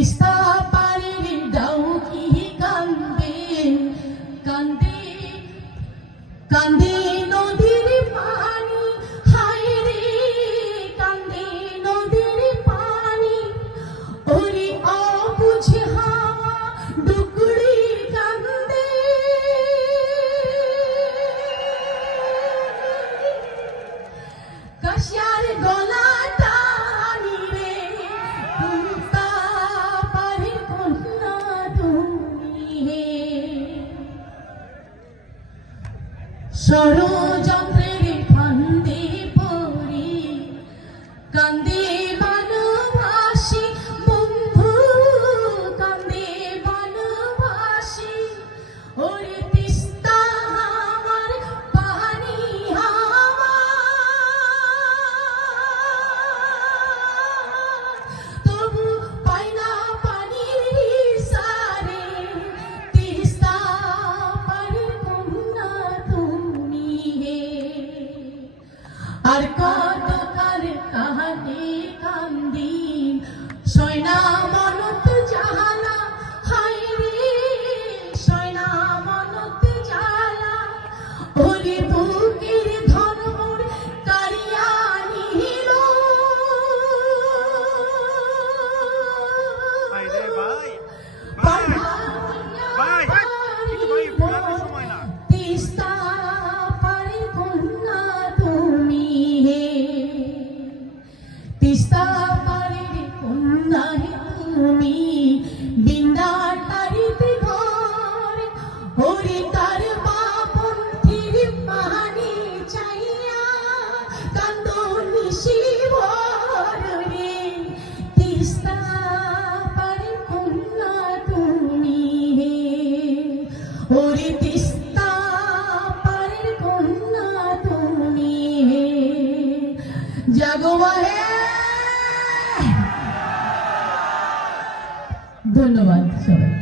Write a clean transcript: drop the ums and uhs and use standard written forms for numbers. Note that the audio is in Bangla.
তিস্তা পারের ডাউকি কান্দে কান্দে কান্দে নদীর পানি, হায় রে কান্দে নদীর পানি। ওরে অবুঝ হাওয়া ডুকরি কান্দে, কাশিয়ার গলা টানি রে কুন্তা পারের কন্যা তুমি হে। ষড়যন্ত্রের ফান্দে পড়ি কান্দে বনবাসী, বন্ধু কান্দে বনবাসী। ওরে তিস্তা আমার পানি হাওয়া, তবু পাই না পানির সারে। তিস্তা পারের কন্যা তুমি হে। আর কত কাল কাহাতে কান্দি সয়না মনত জাহালা, হায় রে সয়না মনত জালা। ওরে বুকের ধনমোর কারিয়া নিল, তিস্তা পারের কন্যা তুমি হে। তিস্তা পারের কন্যা হে তুমি, বিন্দার তারিতে ঘর। ওরে তার বাপন্থীর পানি চাইয়া কান্দো নিশিভর রে। তিস্তা পারের কন্যা তুমি হে। ওরে তিস্তা পারের কন্যা তুমি হে। জাগো হে। ধন্যবাদ সবাই।